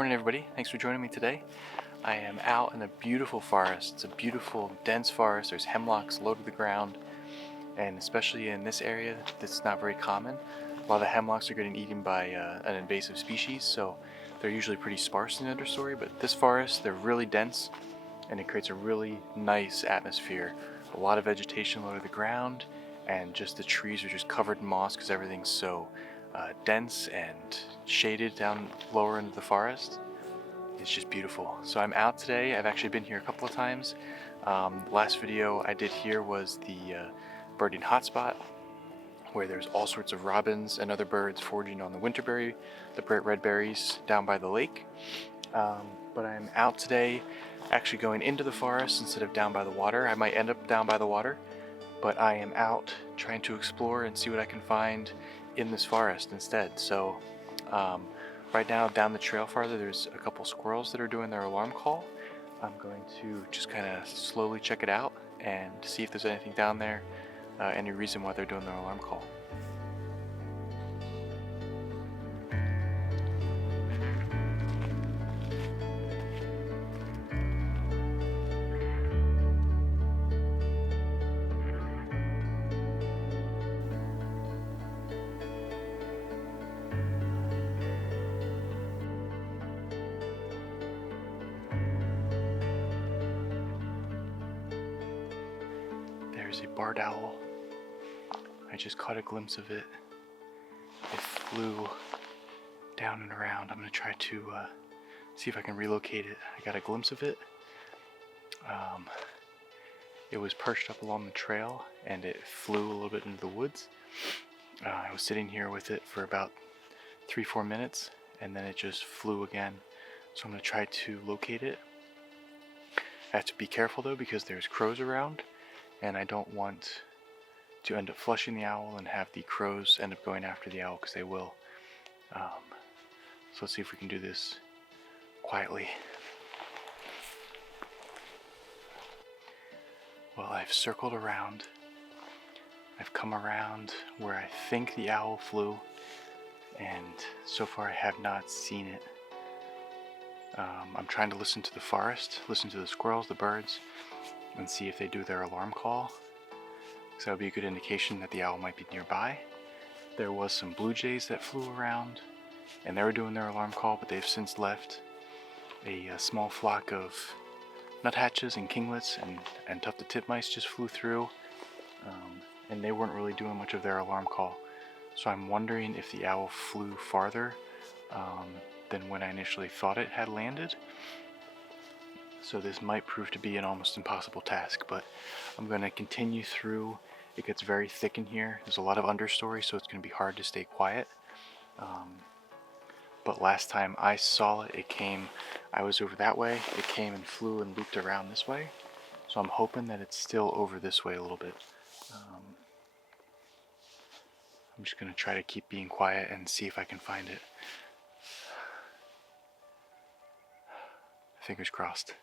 morning, everybody. Thanks for joining me today. I am out in a beautiful forest. It's a beautiful, dense forest. There's hemlocks low to the ground, and especially in this area, that's not very common. A lot of the hemlocks are getting eaten by an invasive species, so they're usually pretty sparse in the understory. But this forest, they're really dense, and it creates a really nice atmosphere. A lot of vegetation low to the ground, and just the trees are just covered in moss because everything's so dense and shaded down lower into the forest. It's just beautiful. So I'm out today. I've actually been here a couple of times. Last video I did here was the birding hotspot, where there's all sorts of robins and other birds foraging on the winterberry, the bright red berries down by the lake. But I'm out today actually going into the forest instead of down by the water. I might end up down by the water, but I am out trying to explore and see what I can find in this forest instead. So right now down the trail farther, there's a couple squirrels that are doing their alarm call. I'm going to just kind of slowly check it out and see if there's anything down there, any reason why they're doing their alarm call. There's a barred owl. I just caught a glimpse of it. It flew down and around. I'm going to try to see if I can relocate it. I got a glimpse of it. It was perched up along the trail and it flew a little bit into the woods. I was sitting here with it for about 3-4 minutes and then it just flew again. So I'm going to try to locate it. I have to be careful though because there's crows around, and I don't want to end up flushing the owl and have the crows end up going after the owl, because they will. So let's see if we can do this quietly. Well, I've circled around. I've come around where I think the owl flew, and so far I have not seen it. I'm trying to listen to the forest, listen to the squirrels, the birds, and see if they do their alarm call. So that would be a good indication that the owl might be nearby. There was some blue jays that flew around, and they were doing their alarm call, but they've since left. A small flock of nuthatches and kinglets and tufted titmice just flew through, and they weren't really doing much of their alarm call. So I'm wondering if the owl flew farther than when I initially thought it had landed. So this might prove to be an almost impossible task, but I'm going to continue through. It gets very thick in here. There's a lot of understory, so it's going to be hard to stay quiet. But last time I saw it, I was over that way, it came and flew and looped around this way. So I'm hoping that it's still over this way a little bit. I'm just going to try to keep being quiet and see if I can find it. Fingers crossed.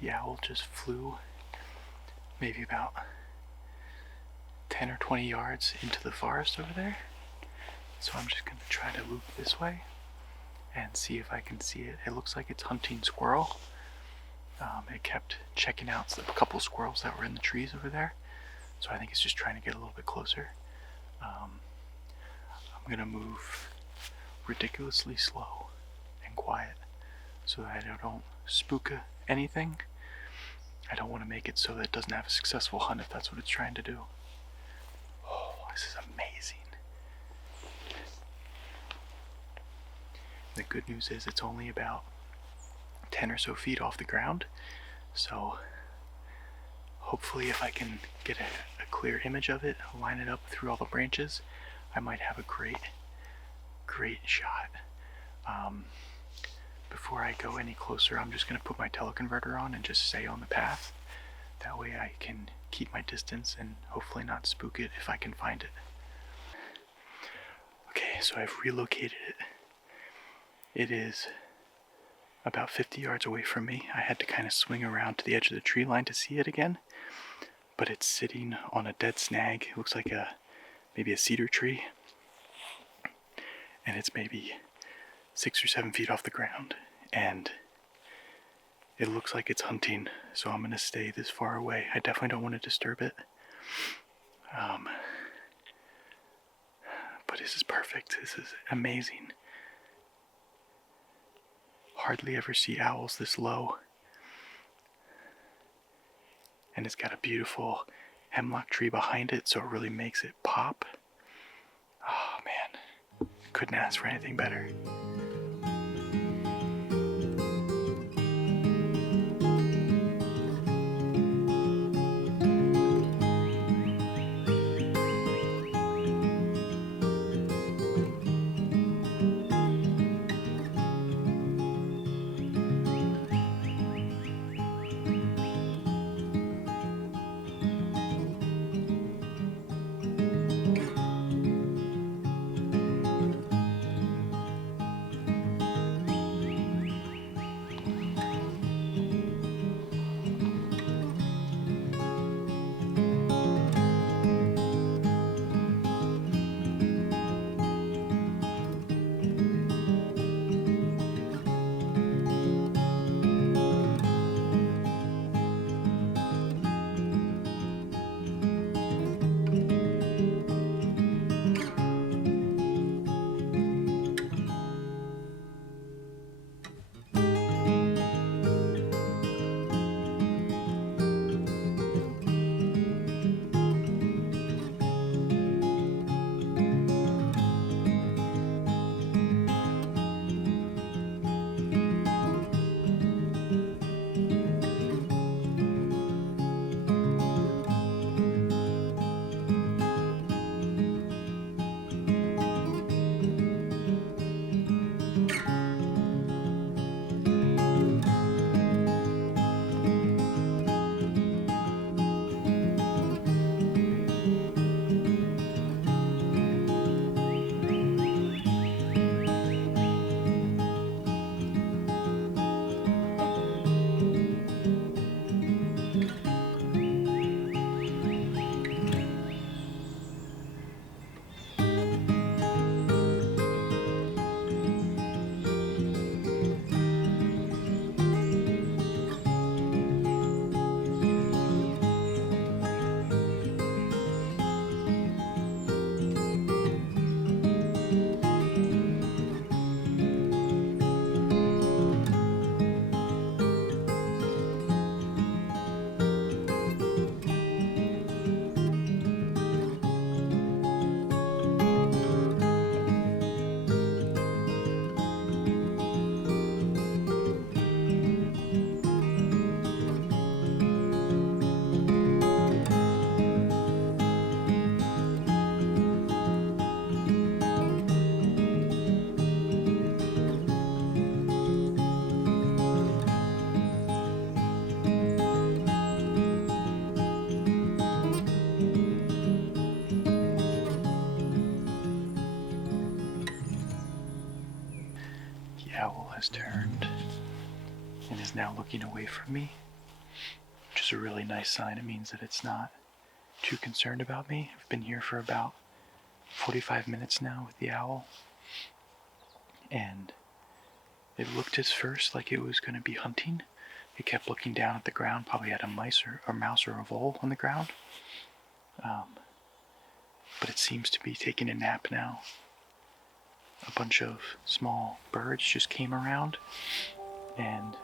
the owl just flew maybe about 10 or 20 yards into the forest over there. So I'm just going to try to loop this way and see if I can see it. It looks like it's hunting squirrel. It kept checking out a couple squirrels that were in the trees over there. So I think it's just trying to get a little bit closer. I'm going to move ridiculously slow and quiet so that I don't spook anything. I don't want to make it so that it doesn't have a successful hunt if that's what it's trying to do. Oh, this is amazing. The good news is it's only about 10 or so feet off the ground, so hopefully if I can get a clear image of it, line it up through all the branches, I might have a great shot. Before I go any closer, I'm just going to put my teleconverter on and just stay on the path. That way I can keep my distance and hopefully not spook it if I can find it. Okay, so I've relocated it. It is about 50 yards away from me. I had to kind of swing around to the edge of the tree line to see it again, but it's sitting on a dead snag. It looks like maybe a cedar tree, and it's maybe 6 or 7 feet off the ground, and it looks like it's hunting, so I'm going to stay this far away. I definitely don't want to disturb it. But this is perfect. This is amazing. Hardly ever see owls this low. And it's got a beautiful hemlock tree behind it, so it really makes it pop. Oh man, couldn't ask for anything better. The owl has turned and is now looking away from me. which is a really nice sign. It means that it's not too concerned about me. I've been here for about 45 minutes now with the owl, and it looked at first like it was going to be hunting. It kept looking down at the ground, probably had a mouse or a vole on the ground. But it seems to be taking a nap now. A bunch of small birds just came around, and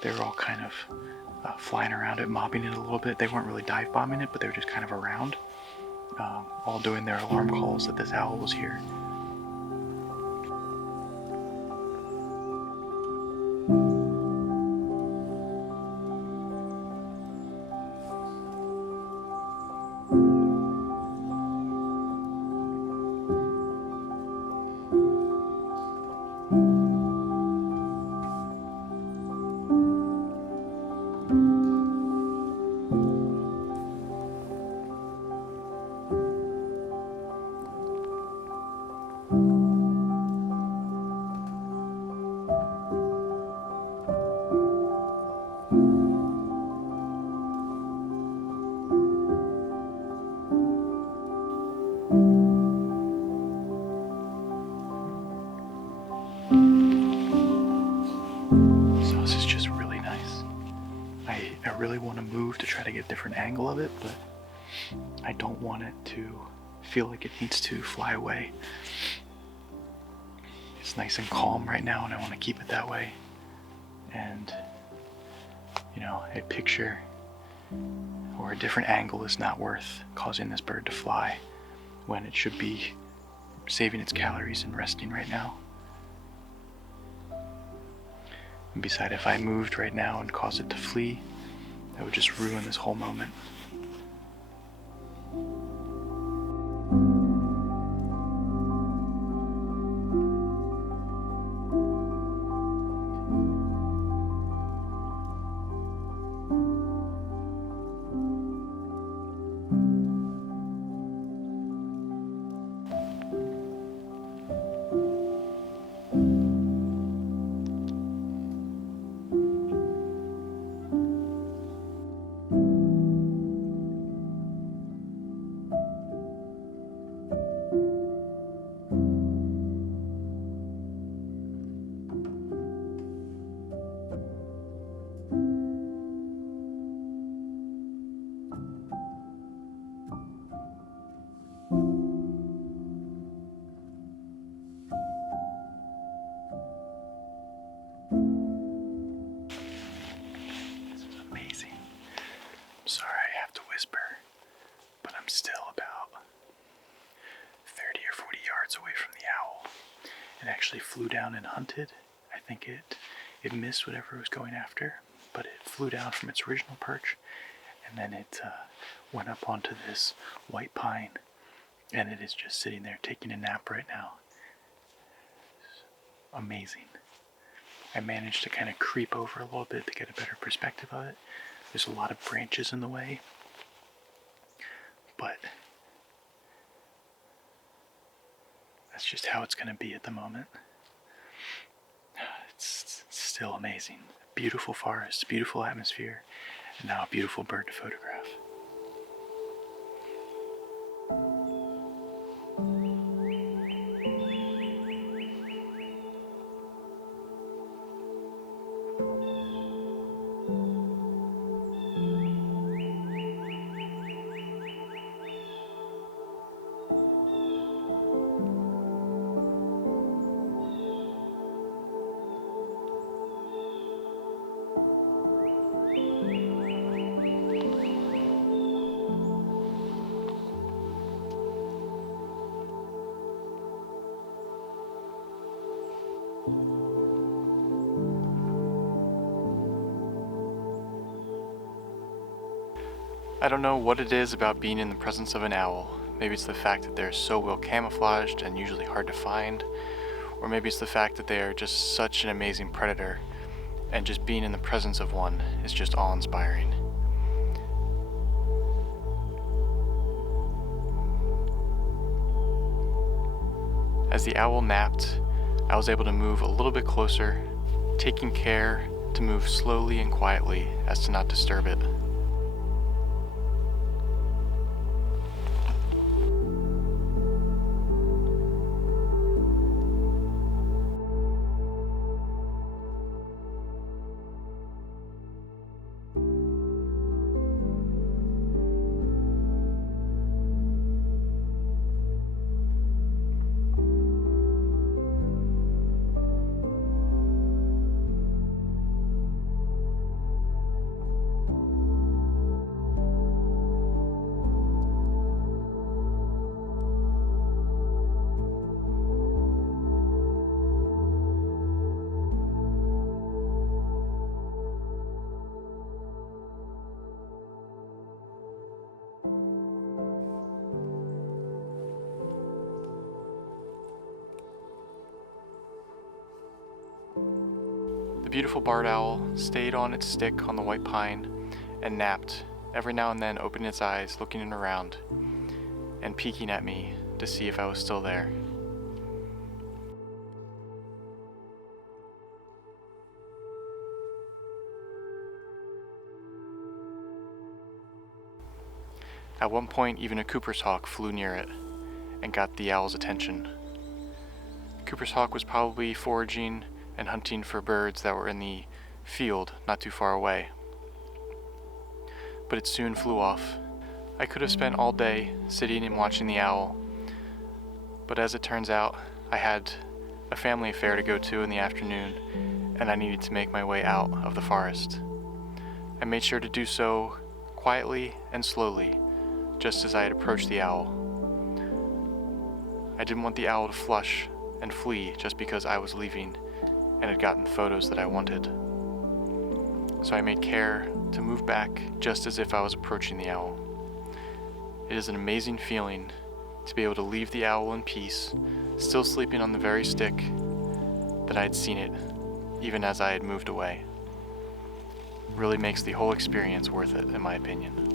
they were all kind of flying around it, mobbing it a little bit. They weren't really dive bombing it, but they were just kind of around, all doing their alarm calls that this owl was here. So this is just really nice. I really want to move to try to get a different angle of it, but I don't want it to feel like it needs to fly away. It's nice and calm right now, and I want to keep it that way. And, a picture or a different angle is not worth causing this bird to fly when it should be saving its calories and resting right now. And besides, if I moved right now and caused it to flee, that would just ruin this whole moment. Sorry I have to whisper, but I'm still about 30 or 40 yards away from the owl. It actually flew down and hunted. I think it missed whatever it was going after, but it flew down from its original perch, and then it went up onto this white pine, and it is just sitting there taking a nap right now. It's amazing. I managed to kind of creep over a little bit to get a better perspective of it. There's a lot of branches in the way, but that's just how it's going to be at the moment. It's still amazing. Beautiful forest, beautiful atmosphere, and now a beautiful bird to photograph. I don't know what it is about being in the presence of an owl. Maybe it's the fact that they're so well camouflaged and usually hard to find, or maybe it's the fact that they are just such an amazing predator, and just being in the presence of one is just awe-inspiring. As the owl napped, I was able to move a little bit closer, taking care to move slowly and quietly as to not disturb it. The beautiful barred owl stayed on its stick on the white pine and napped, every now and then opening its eyes, looking around, and peeking at me to see if I was still there. At one point, even a Cooper's hawk flew near it and got the owl's attention. Cooper's hawk was probably foraging and hunting for birds that were in the field not too far away. But it soon flew off. I could have spent all day sitting and watching the owl, but as it turns out, I had a family affair to go to in the afternoon, and I needed to make my way out of the forest. I made sure to do so quietly and slowly, just as I had approached the owl. I didn't want the owl to flush and flee just because I was leaving and had gotten the photos that I wanted. So I made care to move back just as if I was approaching the owl. It is an amazing feeling to be able to leave the owl in peace, still sleeping on the very stick that I had seen it, even as I had moved away. Really makes the whole experience worth it, in my opinion.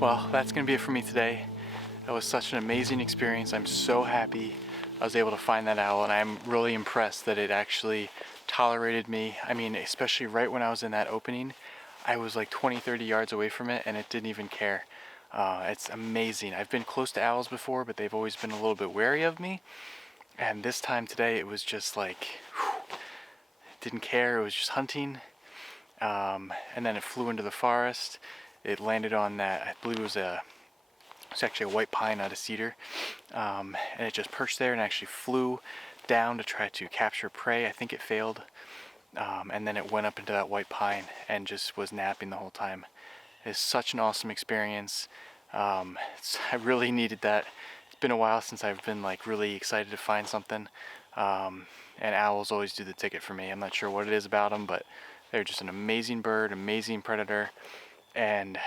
Well, that's going to be it for me today. That was such an amazing experience. I'm so happy I was able to find that owl, and I'm really impressed that it actually tolerated me. I mean, especially right when I was in that opening, I was like 20-30 yards away from it, and it didn't even care. It's amazing. I've been close to owls before, but they've always been a little bit wary of me. And this time today, it was just like, it didn't care. It was just hunting. And then it flew into the forest. It landed on that, I believe it's actually a white pine, not a cedar. And it just perched there and actually flew down to try to capture prey. I think it failed. And then it went up into that white pine and just was napping the whole time. It's such an awesome experience. I really needed that. It's been a while since I've been like really excited to find something. And owls always do the ticket for me. I'm not sure what it is about them, but they're just an amazing bird, amazing predator. And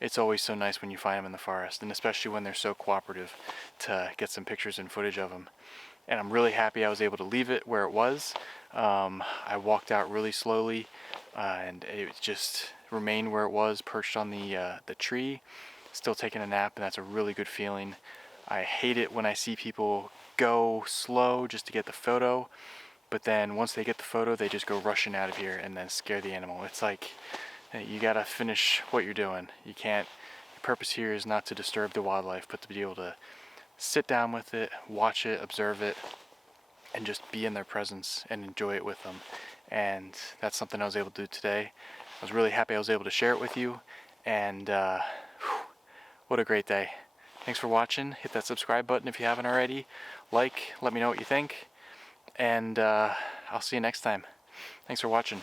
it's always so nice when you find them in the forest, and especially when they're so cooperative, to get some pictures and footage of them. And I'm really happy I was able to leave it where it was. I walked out really slowly, and it just remained where it was, perched on the tree, still taking a nap, and that's a really good feeling. I hate it when I see people go slow just to get the photo, but then once they get the photo, they just go rushing out of here and then scare the animal. It's like, you gotta finish what you're doing. You can't, your purpose here is not to disturb the wildlife, but to be able to sit down with it, watch it, observe it, and just be in their presence and enjoy it with them. and that's something I was able to do today. I was really happy I was able to share it with you, and what a great day. Thanks for watching. Hit that subscribe button if you haven't already. Like, let me know what you think, and I'll see you next time. Thanks for watching.